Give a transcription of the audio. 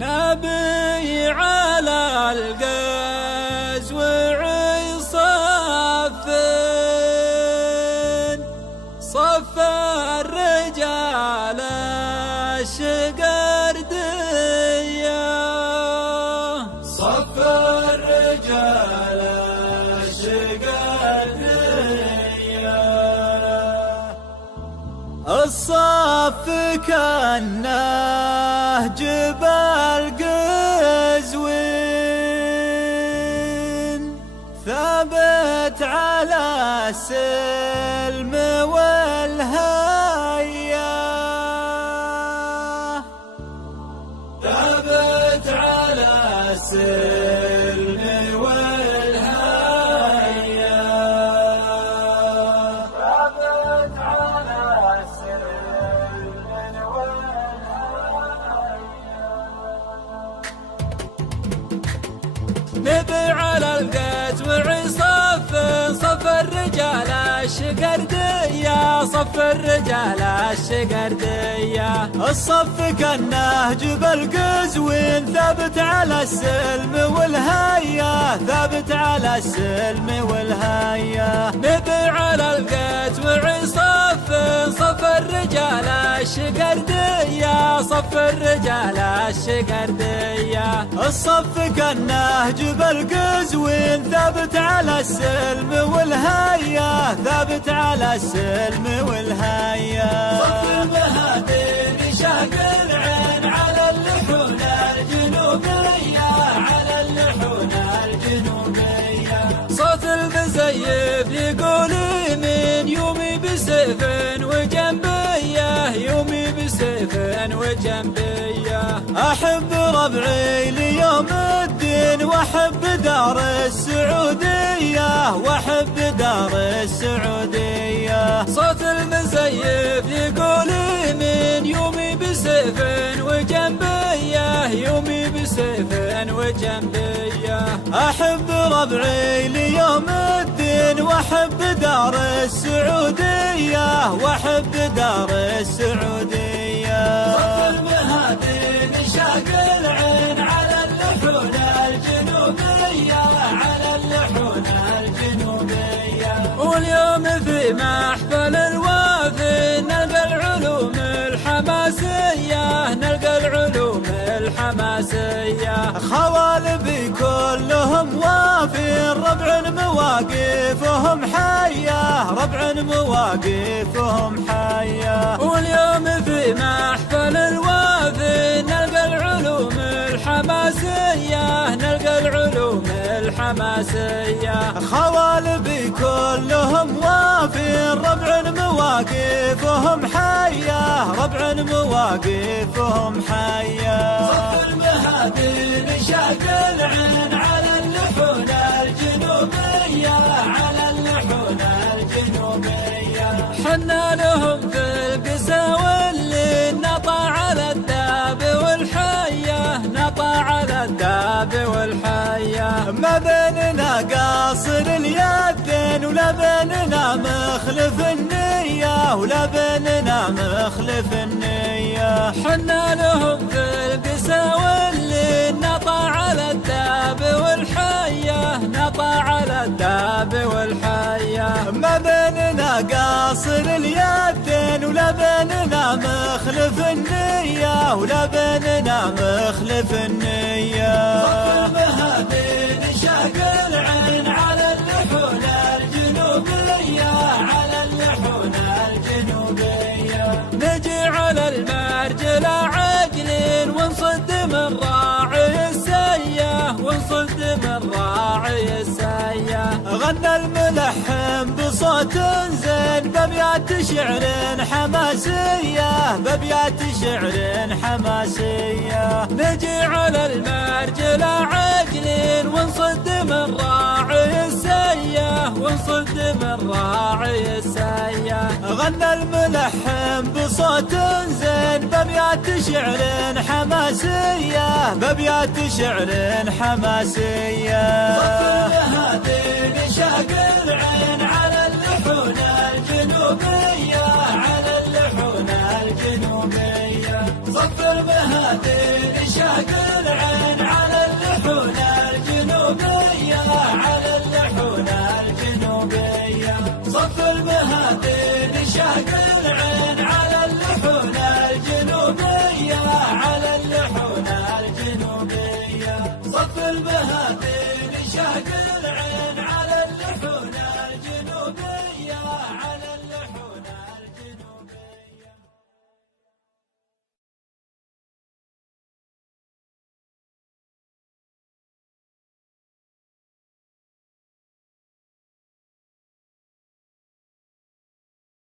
نبي على القز وعصف صف الرجال الشقردية صف الرجال الشقردية الصف كأنه جبل قزوين ثابت على السلم والهيا ثابت على السلم والهيا ثابت على السلم والهيا نبي على القز وعصف صف الرجال الشقردية صف الرجال الشقردية الصف كأنه جبل قزوين ثابت على السلم والهيا ثابت على السلم والهيا نبي على القز وعصف صف الرجال الشقردية صف الرجال الشقردية الصف كأنه جبل قزوين ثابت على السلم والهيا ثابت على السلم والهيا صف المهادين شاق العين على اللحون الجنوبية على اللحون الجنوبية صوت المزيف يقول يمين يومي بسيف وجنبيه يومي بسيف وجنبيه أحب ربعي ليوم الدين وأحب دار السعودية وأحب دار السعودية صوت المزيف يقول يمين يومي بسيف وجنبيه يومي بسيف وجنبيه أحب ربعي ليوم الدين وأحب دار السعودية وأحب دار السعودية صف المهادين شاق العين على اللحون الجنوبية على اللحون الجنوبية واليوم في محفل الوافي نلقى العلوم الحماسية نلقى العلوم الحماسية خوالبي كلهم وافين ربع مواقفهم حية ربع مواقفهم حية واليوم في محفل الوافي نلقى العلوم الحماسية نلقى العلوم الحماسية خوالبي كلهم وافين ربع مواقفهم حية ربع مواقفهم حية صف المهادين شاق العين على اللحون الجنوبية على اللحون الجنوبية حنا لهم في القسا واللي نطع على الداب والحية نطع على الداب والحية ما بيننا قاصر اليدين ولا بيننا مخلف النية ولا بيننا مخلف النية حنا لهم في القسا واللي نطع على الداب والحية نطع على الداب والحية ما بيننا قاصر اليدين ولا بيننا مخلف النية ولا بيننا مخلف النية صف المهادين شاق العين على اللحون الجنوبية على اللحون الجنوبية نجي على المرجل عاجلين ونصد من راعي السية ونصد من راعي السية غنى الملحن بصوت زين بأبيات شعر حماسية بأبيات شعر حماسية نجي على المرجل عاجلين ونصد من راعي السية ونصد من راعي السية غنى الملحن بصوت زين بأبيات شعر حماسية بأبيات شعر حماسية صف المهادين شاق العين على اللحون الجنوبية على اللحون الجنوبية صف المهادين شاق الجنوبية.